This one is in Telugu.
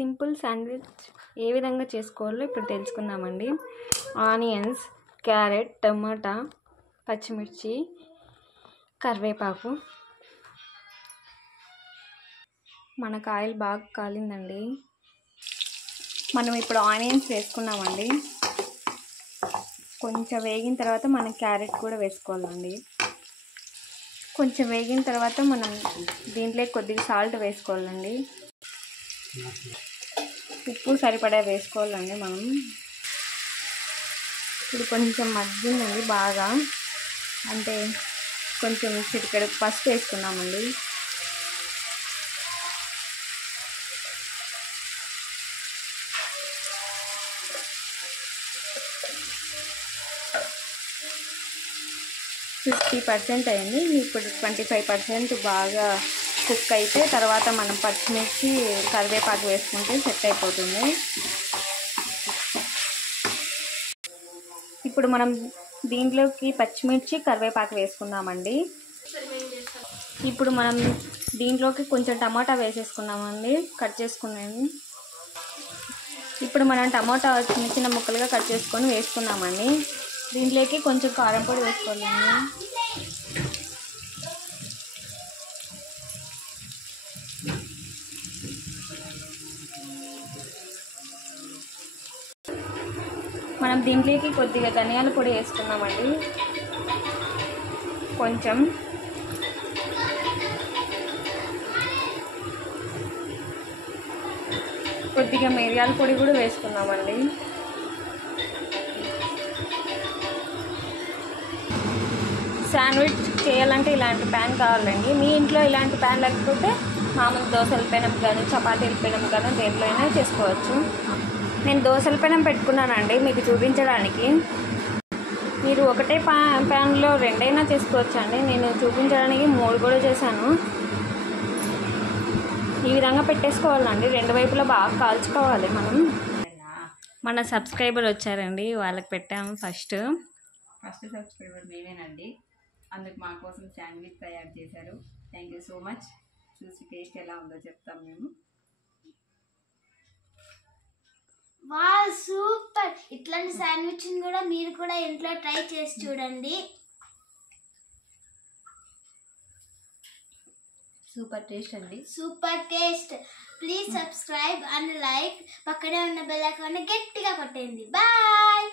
సింపుల్ శాండ్విచ్ ఏ విధంగా చేసుకోవాలో ఇప్పుడు తెలుసుకుందామండి. ఆనియన్స్, క్యారెట్, టమాటా, పచ్చిమిర్చి, కరివేపాకు. మనకు ఆయిల్ బాగా కాలిందండి. మనం ఇప్పుడు ఆనియన్స్ వేసుకున్నామండి. కొంచెం వేగిన తర్వాత మనం క్యారెట్ కూడా వేసుకోవాలండి. కొంచెం వేగిన తర్వాత మనం దీంట్లో కొద్దిగా సాల్ట్ వేసుకోవాలండి. ఉప్పు సరిపడా వేసుకోవాలండి. మనం ఇప్పుడు కొంచెం మగ్గిందండి బాగా, అంటే కొంచెం చిటికెడు పసుపు వేసుకున్నామండి. %50 అయింది. ఇప్పుడు 25% బాగా కుక్ అయితే తర్వాత మనం పచ్చిమిర్చి, కరివేపాకు వేసుకుంటే సెట్ అయిపోతుంది. ఇప్పుడు మనం దీంట్లోకి పచ్చిమిర్చి, కరివేపాకు వేసుకుందామండి. ఇప్పుడు మనం దీంట్లోకి కొంచెం టమాటా వేసేసుకున్నామండి, కట్ చేసుకున్నాము. ఇప్పుడు మనం టమాటా చిన్న చిన్న ముక్కలుగా కట్ చేసుకొని వేసుకున్నామండి. దీంట్లోకి కొంచెం కారం పొడి వేసుకోవాలండి. మనం దీంట్లోకి కొద్దిగా ధనియాల పొడి వేసుకున్నామండి. కొంచెం కొద్దిగా మిరియాల పొడి కూడా వేసుకున్నామండి. శాండ్విచ్ చేయాలంటే ఇలాంటి ప్యాన్ కావాలండి. మీ ఇంట్లో ఇలాంటి ప్యాన్ లేకపోతే మామూలు దోశల పెనం కానీ, చపాతీల పెనం కానీ దేంట్లో అయినా చేసుకోవచ్చు. నేను దోశల పెనం పెట్టుకున్నానండి మీకు చూపించడానికి. మీరు ఒకటే ప్యాన్లో రెండైనా చేసుకోవచ్చండి. నేను చూపించడానికి 3 కూడా చేశాను. ఈ విధంగా పెట్టేసుకోవాలండి. 2 వైపులా బాగా కాల్చుకోవాలి. మన సబ్స్క్రైబర్ వచ్చారండి, వాళ్ళకి పెట్టాము. ఫస్ట్ సబ్స్క్రైబర్ మేమేనండి. అందుకు మా కోసం శాండ్విచ్ తయారు చేశారు. Thank you so much. చూసి టేస్ట్ ఎలా ఉందో చెప్తాం మేము. Wow, super! ఇట్లాంటి శాండ్విచ్ కూడా మీరు కూడా ఇంట్లో ట్రై చేసి చూడండి. సూపర్ టేస్ట్ అండి. Super taste. Please subscribe and like. పక్కనే ఉన్న బెల్ ఐకాన్ గట్టిగా కొట్టండి. బాయ్.